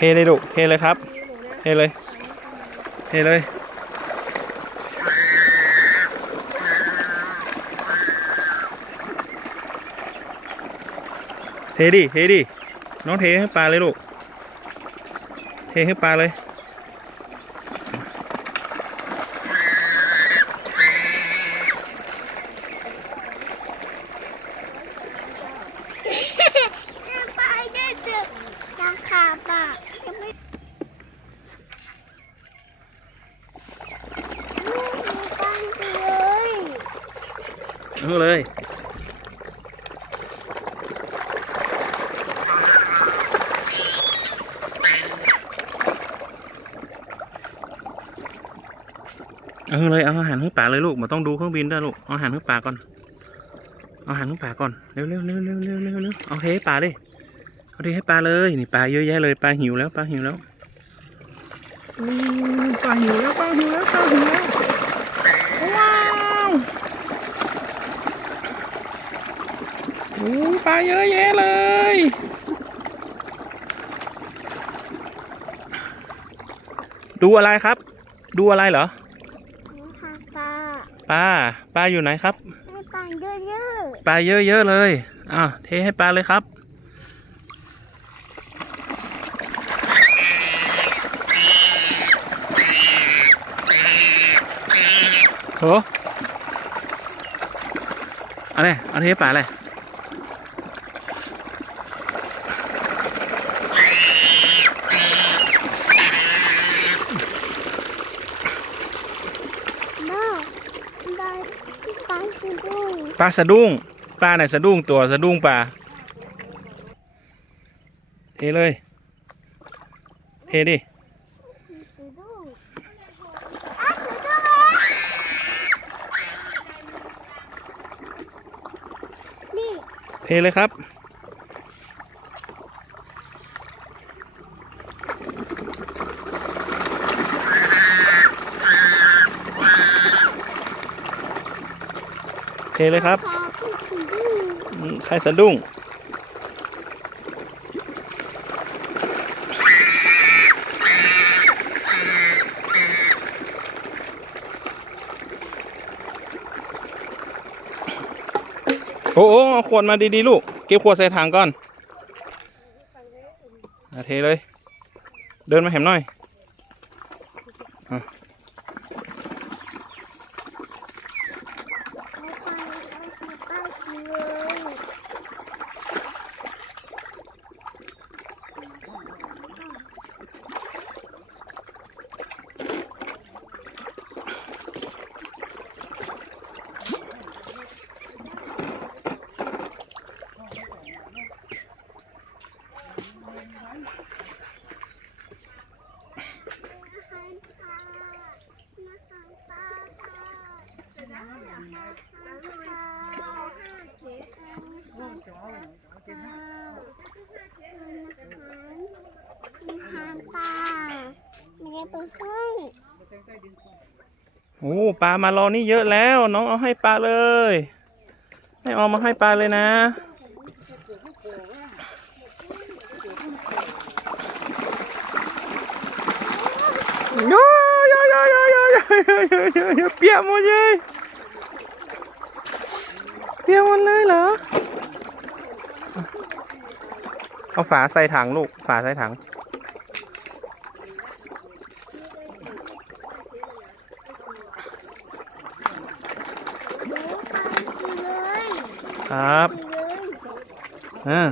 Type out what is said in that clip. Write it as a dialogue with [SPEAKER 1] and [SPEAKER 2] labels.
[SPEAKER 1] เทเลยลูกเทเลยครับ เทเลย เทเลย เทดิ เทดิ น้องเทให้ปลาเลยลูก เทให้ปลาเลย
[SPEAKER 2] ไปได้จึกราคาปะจะไม่ลูกมีปันไปเลย
[SPEAKER 1] เอาเลยเอาเลยเอาอาหารให้ป่าเลยลูกมาต้องดูเครื่องบินด้วยลูกเอาอาหารให้ป่าก่อนเอาอาหารให้ป่าก่อนเร็วเร็วเร็วเร็วเร็วเร็วเร็วเอาเทให้ป่าดิเอาเทให้ป่าเลยนี่ปลาเยอะแยะเลยปลาหิวแล้วปลาหิวแล้วปลาหิวแล้วปลาหิวแล้วปลาหิวแล้วาว โอ้ปลาเยอะแยะเลย ดูอะไรครับ ดูอะไรเหรอ
[SPEAKER 2] ราคาปลา
[SPEAKER 1] ปลาปลาอยู่ไหนครับ
[SPEAKER 2] ให้ปันเยอะ
[SPEAKER 1] ปลาเยอะๆเลยอ้าวเทให้ปลาเลยครับโหอะไรเอาเทให้ปลาอะไร
[SPEAKER 2] ๆน้าได้ ปันสิดุง
[SPEAKER 1] ปลาสะดุ้งปลาไหนสะดุ้งตัวสะดุ้งปลาเทเลยเทดิ
[SPEAKER 2] สิดุงอะสิดุงเลยนี่
[SPEAKER 1] เทเลยครับ เทเลยครับ
[SPEAKER 2] ปลาเป็นสิดุง
[SPEAKER 1] อืมใครสะดุ้งโอ้โอ้เอาขวดมาดีๆลูก เก็บขวดใส่ถังก่อนอะเทเลย เดินมาแหมหน่อย
[SPEAKER 2] เลย หางปลาไม่ได้ไปให้
[SPEAKER 1] โอ้ปลามารอนี่เยอะแล้ว น้องเอาให้ปลาเลยให้ออมมาให้ปลาเลยนะยอยอยอยอยอยอยอยเปียกหมดเลยเปียกหมดเลยเหรอ เอาฝาใส่ถังลูก ฝาใส่ถัง ครับ อ่า